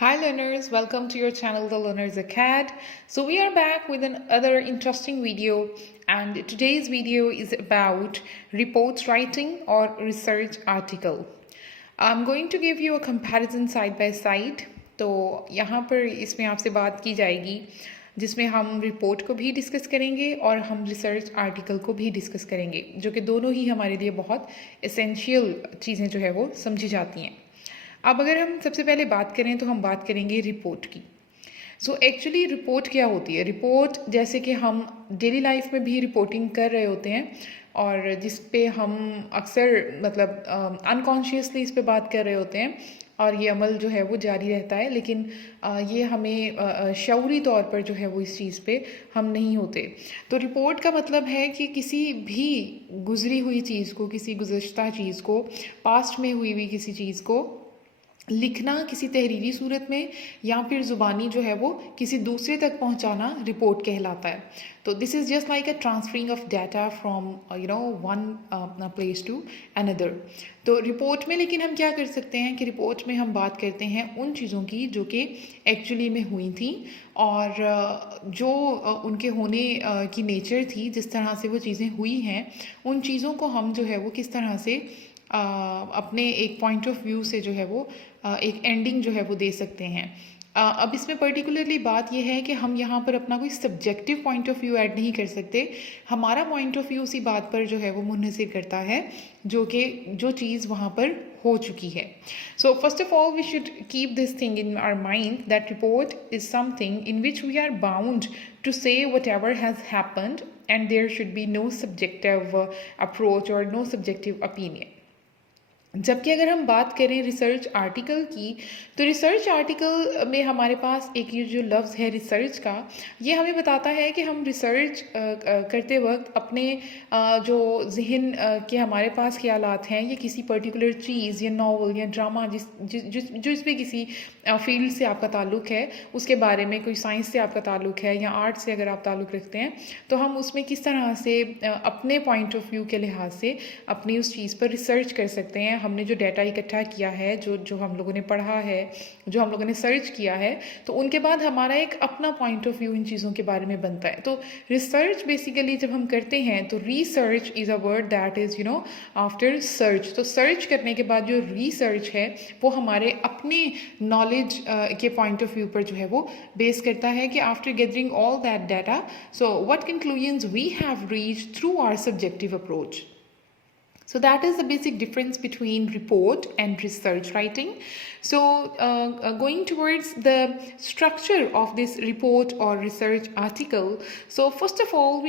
Hi learners, welcome to your channel The Learners Acad. So we are back with another interesting video, and today's video is about reports writing or research article. I'm going to give you a comparison side by side. तो यहाँ पर इसमें आपसे बात की जाएगी जिसमें हम रिपोर्ट को भी डिस्कस करेंगे और हम रिसर्च आर्टिकल को भी डिस्कस करेंगे, जो कि दोनों ही हमारे लिए बहुत एसेंशियल चीज़ें जो है वो समझी जाती हैं। अब अगर हम सबसे पहले बात करें तो हम बात करेंगे रिपोर्ट की। सो एक्चुअली रिपोर्ट क्या होती है? रिपोर्ट जैसे कि हम डेली लाइफ में भी रिपोर्टिंग कर रहे होते हैं और जिस पे हम अक्सर मतलब अनकॉन्शियसली इस पे बात कर रहे होते हैं और ये अमल जो है वो जारी रहता है, लेकिन ये हमें शऊरी तौर पर जो है वो इस चीज़ पे हम नहीं होते। तो रिपोर्ट का मतलब है कि किसी भी गुजरी हुई चीज़ को, किसी गुज़श्ता चीज़ को, पास्ट में हुई किसी चीज़ को लिखना किसी तहरीरी सूरत में या फिर ज़ुबानी जो है वो किसी दूसरे तक पहुंचाना रिपोर्ट कहलाता है। तो this is just like a transferring of data from one place to another. तो रिपोर्ट में लेकिन हम क्या कर सकते हैं कि रिपोर्ट में हम बात करते हैं उन चीज़ों की जो कि एक्चुअली में हुई थी और जो उनके होने की नेचर थी, जिस तरह से वो चीज़ें हुई हैं, उन चीज़ों को हम जो है वो किस तरह से अपने एक पॉइंट ऑफ व्यू से जो है वो एक एंडिंग जो है वो दे सकते हैं। अब इसमें पर्टिकुलरली बात यह है कि हम यहाँ पर अपना कोई subjective point of view add नहीं कर सकते। हमारा पॉइंट ऑफ व्यू उसी बात पर जो है वो मुनहसिर करता है जो चीज़ वहाँ पर हो चुकी है। So first of all we should keep this thing in our mind that report is something in which we are bound to say whatever has happened and there should be no subjective approach और no subjective opinion. जबकि अगर हम बात करें research article की, तो research article में हमारे पास एक ये जो लफ्ज़ है रिसर्च का, ये हमें बताता है कि हम रिसर्च करते वक्त अपने जो जहन के हमारे पास ख्यालात हैं, ये किसी पर्टिकुलर चीज़ या नावल या ड्रामा जो इसमें किसी फील्ड से आपका ताल्लुक़ है, उसके बारे में, कोई साइंस से आपका ताल्लुक़ है या आर्ट से अगर आप ताल्लुक़ रखते हैं, तो हम उसमें किस तरह से अपने पॉइंट ऑफ व्यू के लिहाज से अपनी उस चीज़ पर रिसर्च कर सकते हैं। हमने जो डाटा इकट्ठा किया है, जो हम लोगों ने पढ़ा है, जो हम लोगों ने सर्च किया है, तो उनके बाद हमारा एक अपना पॉइंट ऑफ व्यू इन चीज़ों के बारे में बनता है। तो रिसर्च बेसिकली जब हम करते हैं तो research is a word that is after search. तो सर्च करने के बाद जो रिसर्च है वो हमारे अपने नॉलेज के पॉइंट ऑफ व्यू पर जो है वो बेस करता है कि after gathering all that data, so what conclusions we have reached through our subjective approach. So that is the basic difference between report and research writing. So going towards the structure of this report or research article. So first of all, we are